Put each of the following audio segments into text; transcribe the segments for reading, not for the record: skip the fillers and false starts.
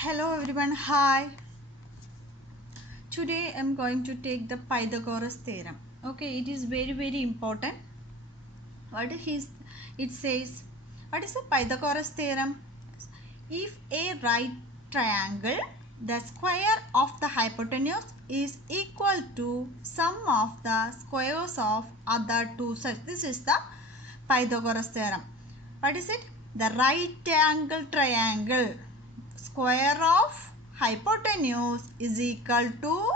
Hello everyone, hi. Today I'm going to take the Pythagoras theorem. Okay, it is very important. What is it says? What is the Pythagoras theorem? If a right triangle, the square of the hypotenuse is equal to sum of the squares of other two sides. This is the Pythagoras theorem. What is it? The right angle triangle square of hypotenuse is equal to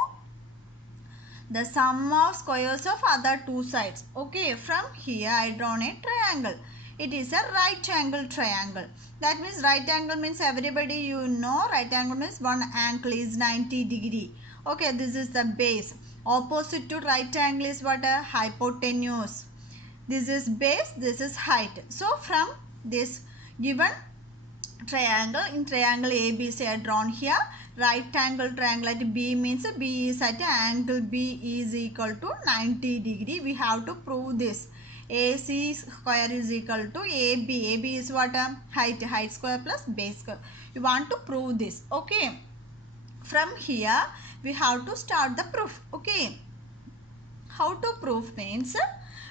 the sum of squares of other two sides. Okay, from here I drawn a triangle. It is a right angle triangle. That means right angle means everybody you know right angle means one angle is 90 degree. Okay, this is the base. Opposite to right angle is what? A hypotenuse. This is base, this is height. So from this given triangle, in triangle ABC are drawn here. Right angle triangle at B means B is at angle B is equal to 90 degree. We have to prove this. AC square is equal to AB. AB is what? Height square plus base square. We want to prove this. Okay. From here we have to start the proof. Okay. How to prove means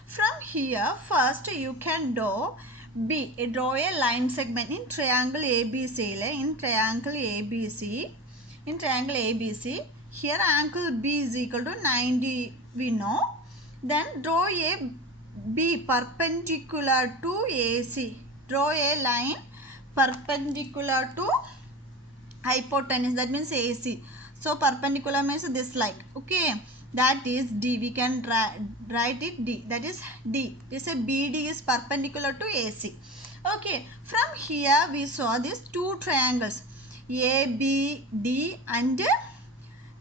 from here first you can draw draw a line segment in triangle ABC. In triangle ABC, here angle B is equal to 90 we know. Then draw a B perpendicular to AC. Draw a line perpendicular to hypotenuse, that means AC. So perpendicular means this like, okay, that is D. We can write it D, that is D. We say BD is perpendicular to AC. Okay, from here we saw these two triangles ABD and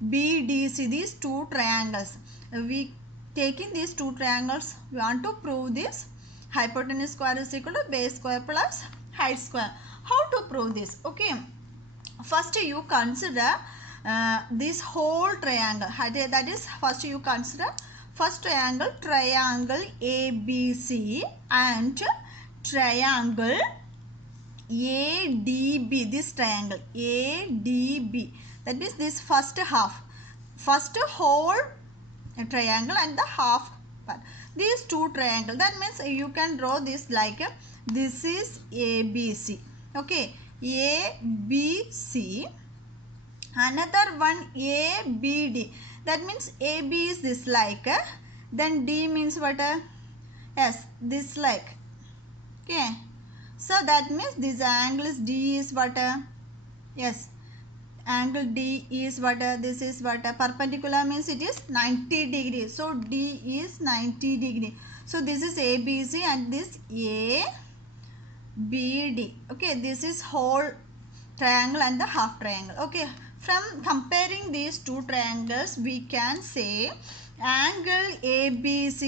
BDC, these two triangles. We taking these two triangles, we want to prove this hypotenuse square is equal to base square plus height square. How to prove this? Okay, first you consider this whole triangle. That is, first you consider first triangle ABC and triangle ADB. This triangle ADB, that means this first whole triangle and the half part. These two triangles, that means you can draw this like this is ABC. Okay, ABC, another one ABD, that means AB is this like, then D means what? Yes, this like. Okay, so that means this angle is D is what? Yes, angle D is what? This is what? Perpendicular means it is 90 degree. So D is 90 degree. So this is ABC and this ABD. Okay, this is whole triangle and the half triangle. Okay, from comparing these two triangles we can say angle ABC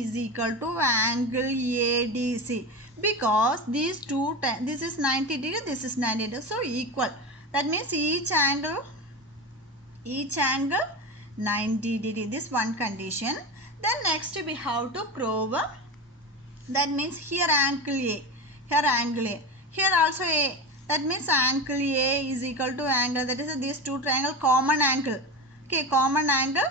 is equal to angle ADC, because these two, this is 90 degree, this is 90 degree, so equal. That means each angle 90 degree, this one condition. Then next we have to prove, that means here angle A, here also A, that means angle A is equal to angle, that is these two triangle common angle. Okay, common angle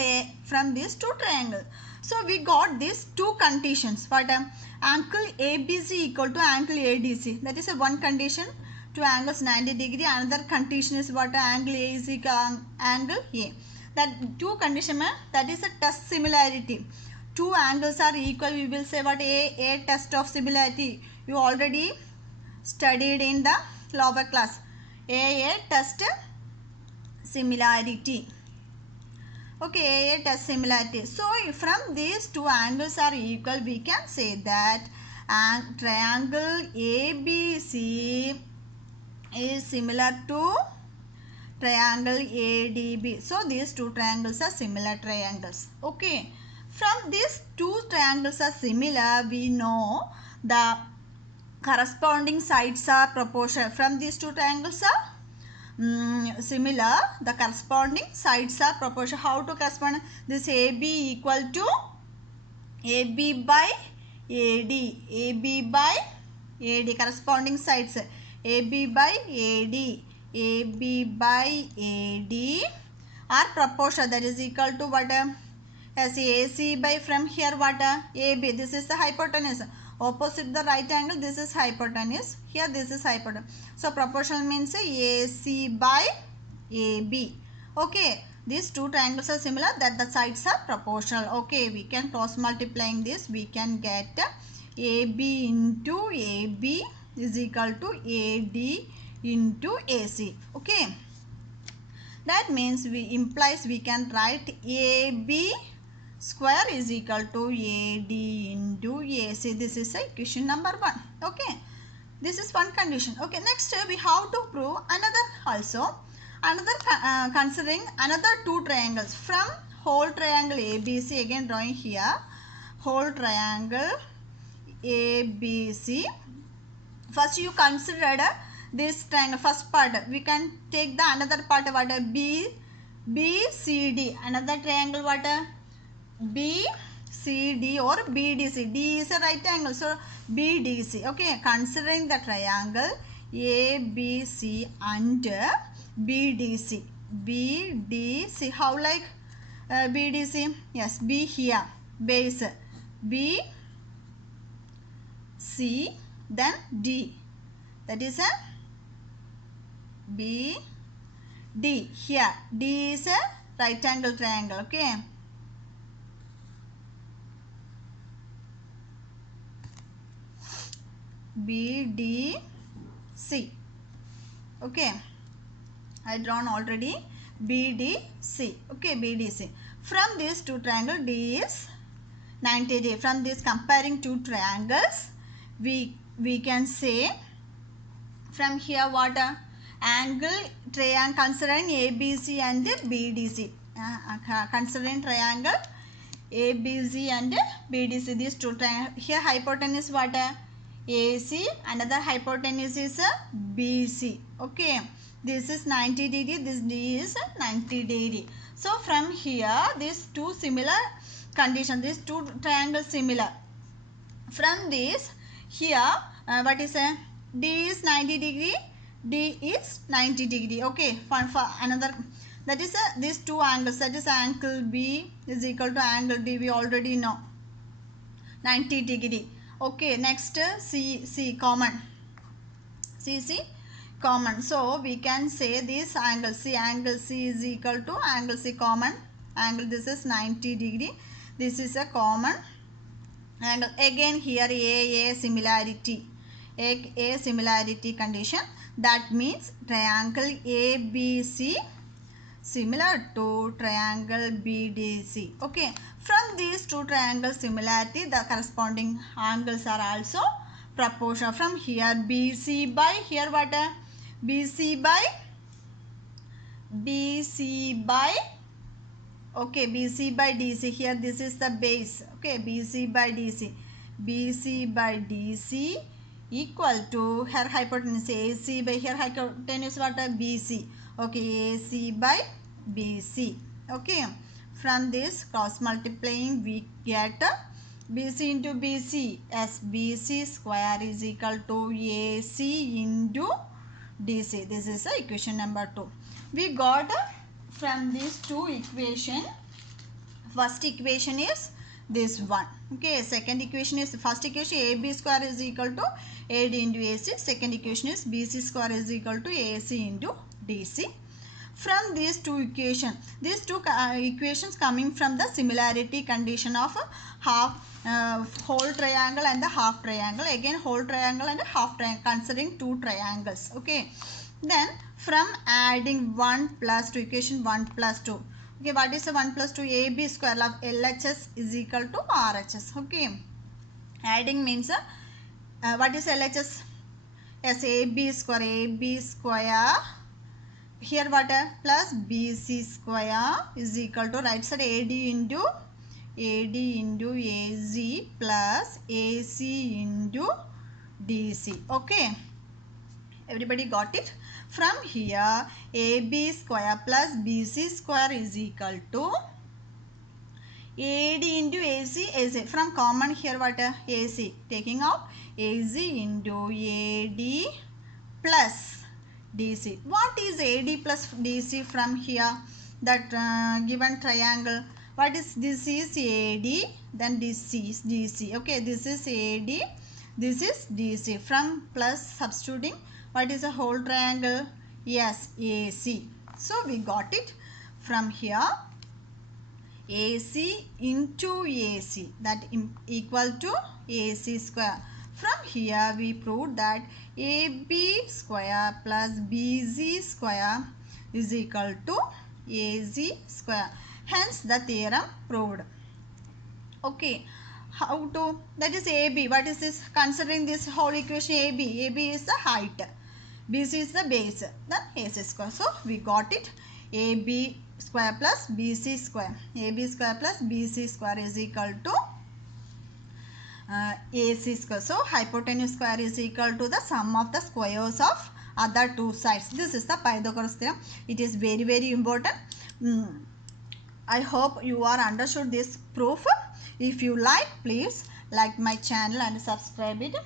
A from these two triangles. So we got these two conditions. What? Angle ABC equal to angle ADC. That is a one condition. Two angles 90 degree. Another condition is what? Angle A is equal to angle A. That two condition, that is a test similarity. Two angles are equal. We will say what? A test of similarity. You already studied in the lower class. A test similarity. Okay, A test similarity. So from these two angles are equal, we can say that triangle ABC is similar to triangle ADB. So these two triangles are similar triangles. Okay, from these two triangles are similar, we know the corresponding sides are proportional. From these two triangles are similar, the corresponding sides are proportional. How to correspond? This AB equal to AB by AD, AB by AD corresponding sides AB by AD, AB by AD are proportional, that is equal to what? As AC by from here what? AB, this is the hypotenuse. Opposite the right angle, this is hypotenuse. Here this is hypotenuse. So proportional means AC by AB. Okay, these two triangles are similar, that the sides are proportional. Okay, we can cross multiplying this, we can get AB into AB is equal to AD into AC. Okay, that means we can write AB square is equal to AD into AC. This is equation number 1. Okay, this is one condition. Okay, next we have to prove another also. Another considering another two triangles from whole triangle ABC. Again drawing here whole triangle ABC. First you considered this triangle, first part. We can take the another part, what? BCD. Another triangle, what? BCD or BDC. D is a right angle, so BDC. Okay, considering the triangle ABC and BDC. BDC, how like BDC? Yes, B here, base, B, C, then D. That is a B, D. Here D is a right angle triangle. Okay, BDC. Okay, I drawn already BDC. Okay, BDC. From these two triangles, D is 90 degree. From this comparing two triangles, we can say from here what? Angle triangle considering ABC and BDC. Considering triangle ABC and BDC, these two triangles. Here hypotenuse what? AC, another hypotenuse is BC. Okay, this is 90 degree, this D is 90 degree. So from here these two similar conditions, these two triangles similar. From this here what is D is 90 degree, D is 90 degree. Okay, for another, that is these two angles, that is angle B is equal to angle D, we already know 90 degree. Okay, next C common, C common. So we can say this angle C is equal to angle C common angle, this is 90 degree, this is a common angle. Again here a similarity, a similarity condition, that means triangle ABC similar to triangle BDC. Okay, from these two triangles similarity, the corresponding angles are also proportional. From here BC by here what? BC by okay, BC by DC. Here this is the base. Okay, BC by DC. BC by DC equal to her hypotenuse AC by here hypotenuse what? BC. Okay, AC by BC. Okay, from this cross multiplying we get BC into BC as BC square is equal to AC into DC. This is equation number 2. We got from these two equation, first equation is this one. Okay, second equation is, first equation AB square is equal to AD into AC. Second equation is BC square is equal to AC into DC. From these two equations, these two equations coming from the similarity condition of whole triangle and the half triangle. Again whole triangle and half triangle, considering two triangles. Okay, then from adding 1 plus to equation 1 plus 2. Okay, what is the 1 plus 2? AB square of LHS is equal to RHS. Okay, adding means what is LHS? Yes, AB square here what? Plus BC square is equal to right side AD into AZ plus AC into DC. Okay, everybody got it? From here AB square plus BC square is equal to AD into AC, AC. From common here what? AC. Taking out AC into AD plus DC. What is AD plus DC from here? That given triangle. What is this? Is AD, then this is DC. Okay, this is AD, this is DC. From plus substituting, what is a whole triangle? Yes, AC. So we got it from here. AC into AC, that equal to AC square. From here we proved that AB square plus BC square is equal to AC square. Hence the theorem proved. Okay, how to, that is AB. What is this? Considering this whole equation, AB is the height, BC is the base, then AC square. So we got it. AB square plus BC square. AB square plus BC square is equal to AC square. So hypotenuse square is equal to the sum of the squares of other two sides. This is the Pythagoras theorem. It is very, very important. I hope you are understood this proof. If you like, please like my channel and subscribe it.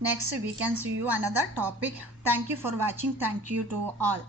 Next we can see you another topic. Thank you for watching. Thank you to all.